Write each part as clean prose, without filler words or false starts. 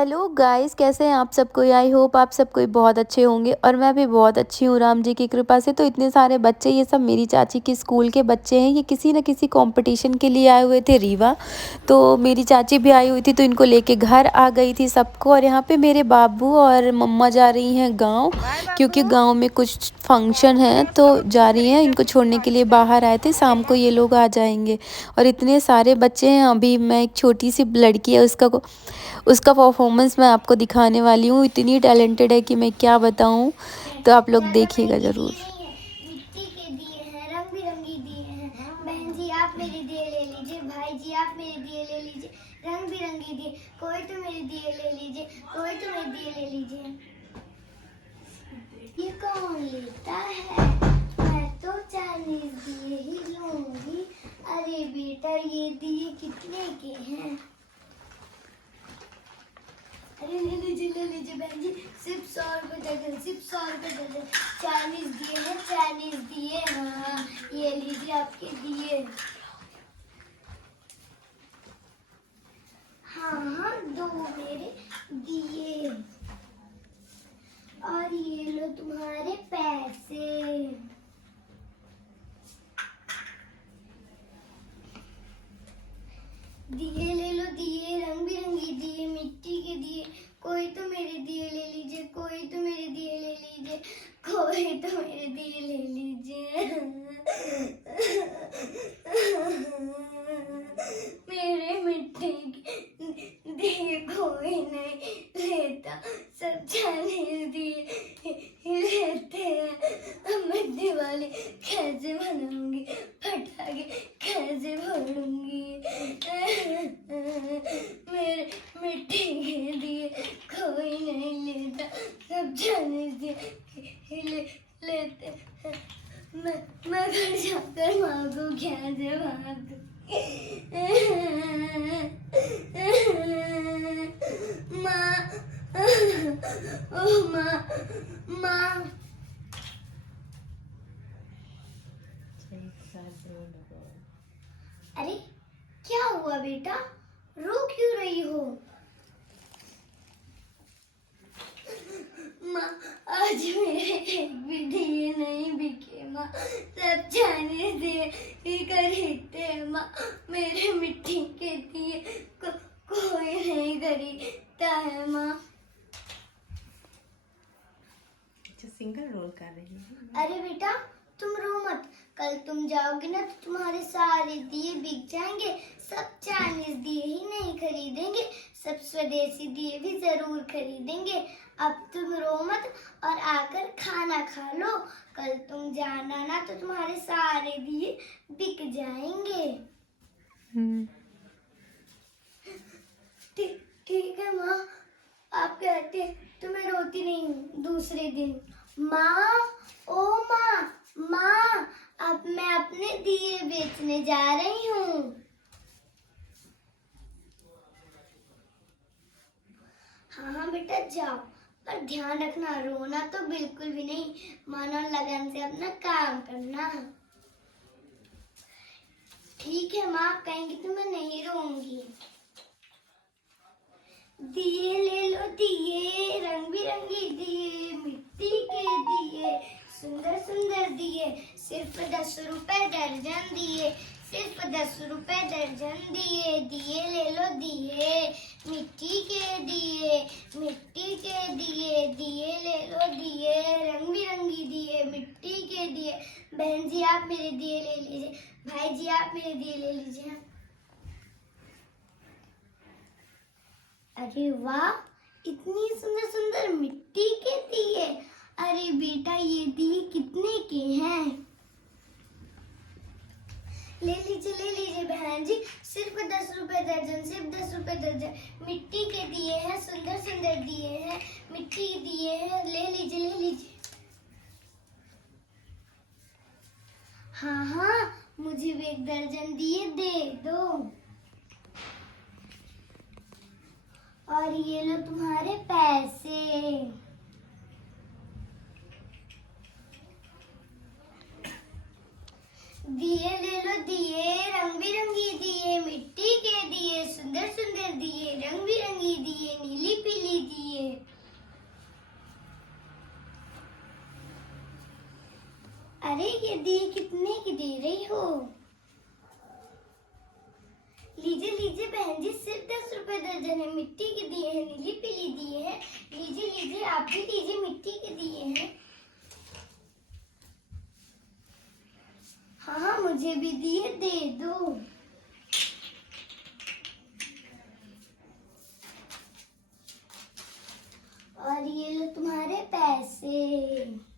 Hello guys, कैसे हैं आप सब कोई। आई होप आप सब कोई बहुत अच्छे होंगे और मैं भी बहुत अच्छी हूँ राम जी की कृपा से। तो इतने सारे बच्चे, ये सब मेरी चाची के स्कूल के बच्चे हैं। ये किसी न किसी कंपटीशन के लिए आए हुए थे रीवा। तो मेरी चाची भी आई हुई थी, तो इनको लेके घर आ गई थी सबको। और यहाँ पे मेरे बाबू और मम्मा जा रही हैं गाँव, क्योंकि गाँव में कुछ फंक्शन है तो जा रही हैं। इनको छोड़ने के लिए बाहर आए थे, शाम को ये लोग आ जाएंगे। और इतने सारे बच्चे हैं। अभी मैं एक छोटी सी लड़की है, उसका परफॉर्मेंस मैं आपको दिखाने वाली हूँ। इतनी टैलेंटेड है कि मैं क्या बताऊँ। तो आप लोग देखिएगा ज़रूर। मिट्टी के दिए हैं, रंग बिरंगी दिए हैं। बहन जी आप मेरे दिए ले लीजिए, भाई जी आप मेरे दिए ले लीजिए। रंग बिरंगी दिए, कोई तो मेरे दिए ले लीजिए, कोई तो मेरे दिए ले लीजिए। ये कौन लेता है? मैं तो चाइनीज दिए ही लूंगी। अरे बेटा ये दिए कितने के हैं? अरे ले लीजिए बहन जी, सिर्फ 100 रुपए दर्जन, सिर्फ 100 रुपए दर्जन। चाइनीज दिए हैं, चाइनीज दिए। हाँ ये लीजिए आपके दिए। हाँ दो मेरे दिए। और ये लो तुम्हारे पैसे। दिए ले लो, दिए रंग बिरंगी दिए, मिट्टी के दिए। कोई तो मेरे दिए ले लीजिए, कोई तो मेरे दिए ले लीजिए, कोई तो मेरे दिए ले लीजिए। मेरे मिट्टी के दिए कोई नहीं लेता, सब चाइनीज दिए लेते हैं। अब मैं दिवाली कैसे मनाऊंगी, पटाखे कैसे फोड़ूंगी? मेरे मिट्टी के दिए कोई नहीं लेता, सब चाइनीज दिए लेते हैं। मैं घर जाकर माँ को कैसे मांगू? माँ, ओ माँ। अरे क्या हुआ बेटा, रो क्यों रही हो? माँ आज मेरे एक भी दिए नहीं बिके माँ, सब चाइनीज दिए ही खरीदते हैं माँ। मेरे मिट्टी के दिए कोई नहीं खरीदता है माँ। सिंगल रोल कर रही है। अरे बेटा तुम रो मत, कल तुम जाओगे ना तो तुम्हारे सारे दिए बिक जाएंगे। सब चाइनीज दिए ही नहीं खरीदेंगे, सब स्वदेशी दिए भी जरूर खरीदेंगे। अब तुम रो मत और आकर खाना खा लो। कल तुम जाना ना तो तुम्हारे सारे दिए बिक जाएंगे। ठीक है माँ, आप कहते तो मैं रोती नहीं हूँ। दूसरे दिन माँ, ओ माँ, अब मैं अपने दिए बेचने जा रही हूँ। हाँ बेटा जाओ, पर ध्यान रखना, रोना तो बिल्कुल भी नहीं, मन और लगन से अपना काम करना। ठीक है माँ, कहेंगी तो मैं नहीं रोऊंगी। दिए ले लो दिए, रंग बिरंगी दिए, मिट्टी के दिए, सुंदर सुंदर दिए, सिर्फ 10 रुपए दर्जन दिए, सिर्फ 10 रुपए दर्जन दिए। दिए ले लो दिए, मिट्टी के दिए, मिट्टी के दिए, दिए ले लो दिए, रंग बिरंगी दिए, मिट्टी के दिए। बहन जी आप मेरे दिए ले लीजिए, भाई जी आप मेरे दिए ले लीजिए। अरे वाह, इतनी सुंदर सुंदर मिट्टी के दिए। अरे बेटा ये दिए कितने के हैं? ले लीजिए बहन जी, सिर्फ 10 रुपए दर्जन, सिर्फ 10 रुपए दर्जन। मिट्टी के दिए हैं, सुंदर सुंदर दिए हैं, मिट्टी के दिए हैं। ले लीजिए। हाँ मुझे भी 1 दर्जन दिए दे दो। और ये लो तुम्हारे पैसे। दिए ले लो दिए, रंग बिरंगी दिए, मिट्टी के दिए, सुंदर सुंदर दिए, रंग बिरंगी दिए, नीली पीली अरे ये दिए कितने की दे रही हो? लीजिए लीजिए बहन जी, सिर्फ 10 रुपए दर्जन है। मिट्टी के दिए हैं, नीली पीली दिए हैं। लीजिए लीजिए, आप भी लीजिए, मिट्टी के दिए हैं। हाँ हाँ, मुझे भी दिए दे दो। और ये लो तुम्हारे पैसे।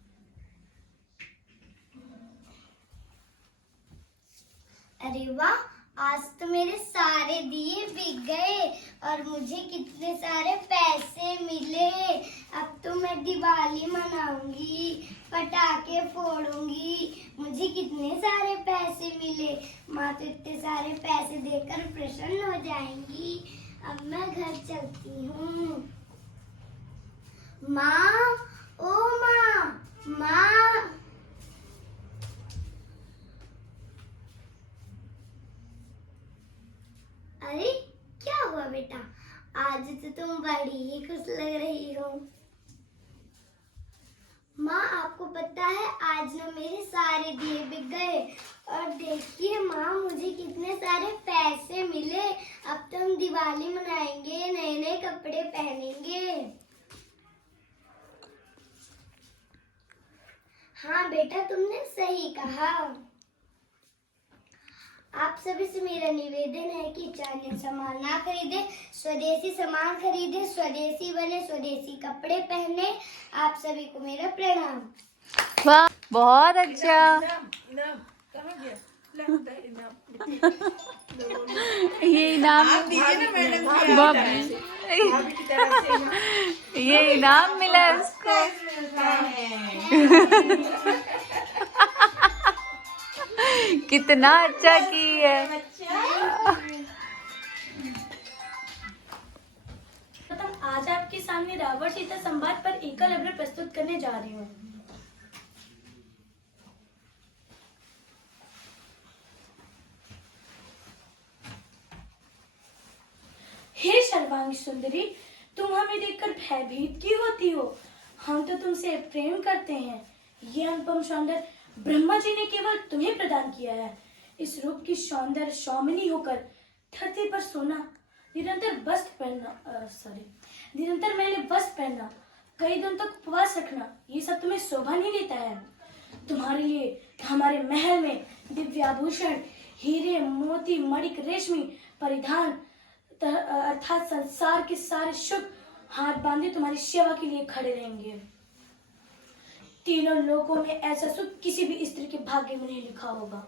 अरे वाह, आज तो मेरे सारे दिए बिक गए और मुझे कितने सारे पैसे मिले। अब तो मैं दिवाली मनाऊंगी, पटाखे फोड़ूंगी, मुझे कितने सारे पैसे मिले। माँ तो इतने सारे पैसे देकर प्रसन्न हो जाएंगी। अब मैं घर चलती हूँ। माँ, ओ माँ, माँ। अरे क्या हुआ बेटा, आज तो तुम बड़ी ही खुश लग रही हो। माँ आपको पता है, आज ना मेरे सारे दिए बिक गए और देखिए माँ, मुझे कितने सारे पैसे मिले। अब तो हम दिवाली मनाएंगे, नए नए कपड़े पहनेंगे। हाँ बेटा, तुमने सही कहा। आप सभी से मेरा निवेदन है कि चाइनीज सामान ना खरीदे, स्वदेशी सामान खरीदे, स्वदेशी बने, स्वदेशी कपड़े पहने। आप सभी को मेरा प्रणाम। वाह, बहुत अच्छा। इनाम कहाँ गया? ये इनाम आप दीजिए ना मैडम की तरफ से। भाभी की तरफ से इनाम। ये इनाम मिला है उसको। मिलता है। कितना अच्छा की है। आज आपके सामने रावण सीता संवाद पर एकल अभ्र प्रस्तुत करने जा रही हूँ। हे सर्वांगी सुंदरी, तुम हमें देखकर भयभीत क्यों होती हो? हम तो तुमसे प्रेम करते हैं। ये अनुपम सौंदर्य ब्रह्मा जी ने केवल तुम्हें प्रदान किया है। इस रूप की सौंदर्य स्वामिनी होकर धरती पर सोना, निरंतर मैंने वस्त्र पहनना, कई दिन तक उपवास रखना, ये सब तुम्हें शोभा नहीं देता है। तुम्हारे लिए हमारे महल में दिव्याभूषण, हीरे, मोती, मणिक, रेशमी परिधान अर्थात संसार के सारे सुख हाथ बांधे तुम्हारी सेवा के लिए खड़े रहेंगे। तीनों लोकों में ऐसा सुख किसी भी स्त्री के भाग्य में नहीं लिखा होगा।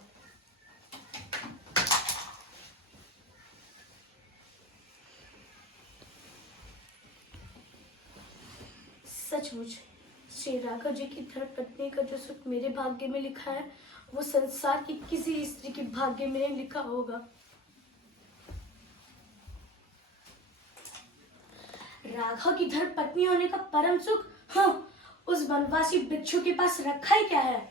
सचमुच श्री राघव जी की धर्मपत्नी का जो सुख मेरे भाग्य में लिखा है, वो संसार की किसी स्त्री के भाग्य में नहीं लिखा होगा। राघव की धर्मपत्नी होने का परम सुख, हाँ, उस वनवासी भिक्षु के पास रखा ही क्या है।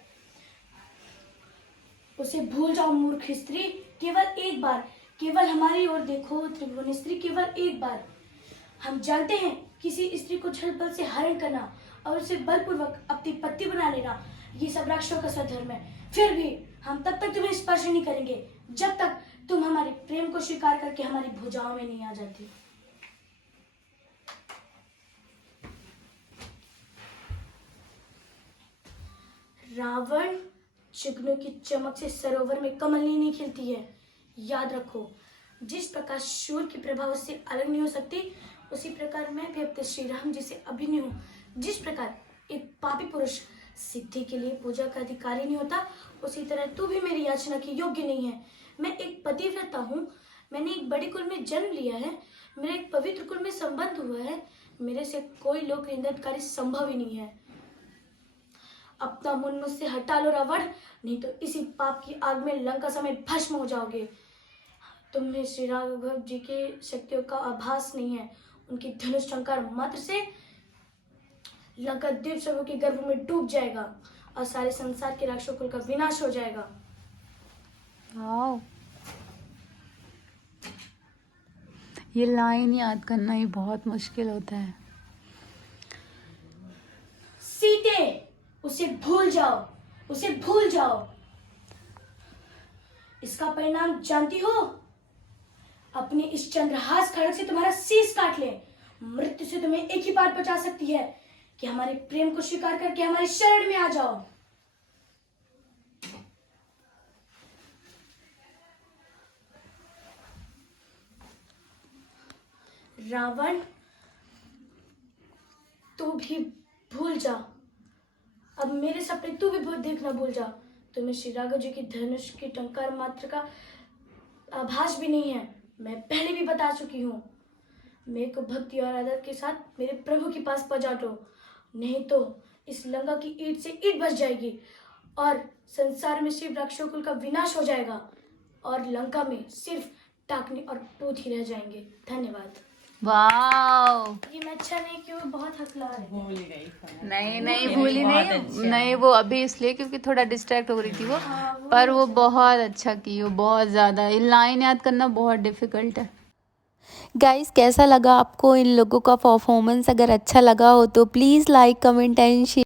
उसे भूल जाओ मूर्ख स्त्री। केवल एक बार, केवल हमारी ओर देखो त्रिभुवन स्त्री, केवल एक बार। हम जानते हैं किसी स्त्री को छल बल से हरण करना और उसे बलपूर्वक अपनी पत्नी बना लेना, ये सब राक्षसों का स्वधर्म है। फिर भी हम तब तक तुम्हें स्पर्श नहीं करेंगे जब तक तुम हमारे प्रेम को स्वीकार करके हमारी भुजाओं में नहीं आ जाती। रावण, चिकनों की चमक से सरोवर में कमलनी नहीं खिलती है। याद रखो, जिस प्रकार सूर्य की प्रभा उससे अलग नहीं हो सकती, उसी प्रकार मैं भी अपने श्री राम जी से अभिन्न हूँ। जिस प्रकार एक पापी पुरुष सिद्धि के लिए पूजा का अधिकारी नहीं होता, उसी तरह तू भी मेरी याचना के योग्य नहीं है। मैं एक पतिव्रता हूँ, मैंने एक बड़े कुल में जन्म लिया है, मेरा एक पवित्र कुल में संबंध हुआ है, मेरे से कोई लोक निंदनकारी संभव ही नहीं है। अपना मन मुझसे हटा लो रावण, नहीं तो इसी पाप की आग में लंका समेत भस्म हो जाओगे। तुम्हें श्री राघव जी के शक्तियों का आभास नहीं है। उनकी धनुष टंकार मात्र से लंका द्वीप सबों के गर्भ में डूब जाएगा और सारे संसार के राक्षसों कुल का विनाश हो जाएगा। वाओ, ये लाइन याद करना ही बहुत मुश्किल होता है। सीते, उसे भूल जाओ। उसे भूल जाओ। इसका परिणाम जानती हो? अपने इस चंद्रहास खड़ग से तुम्हारा शीश काट ले। मृत्यु से तुम्हें एक ही बात बचा सकती है कि हमारे प्रेम को स्वीकार करके हमारी शरण में आ जाओ। रावण, तू भी भूल जा। अब मेरे सपने तू भी देखना भूल जा। तुम्हें श्री राघव जी की धनुष की टंकार मात्र का आभास भी नहीं है। मैं पहले भी बता चुकी हूँ। मेरे को भक्ति और आदर के साथ मेरे प्रभु के पास पहुंचा दो, नहीं तो इस लंका की ईंट से ईंट बच जाएगी और संसार में सिर्फ राक्षसकुल का विनाश हो जाएगा और लंका में सिर्फ टाकनी और पूत ही रह जाएंगे। धन्यवाद। वाओ, ये मैं अच्छा नहीं क्यों, बहुत हकला है। भूल गई। नहीं नहीं भूली नहीं, नहीं वो अभी इसलिए क्योंकि थोड़ा डिस्ट्रैक्ट हो रही थी वो, पर वो बहुत अच्छा की, वो बहुत ज़्यादा। ये लाइन याद करना बहुत डिफिकल्ट है। गाइस, कैसा लगा आपको इन लोगों का परफॉर्मेंस? अगर अच्छा लगा हो तो please like, comment and share.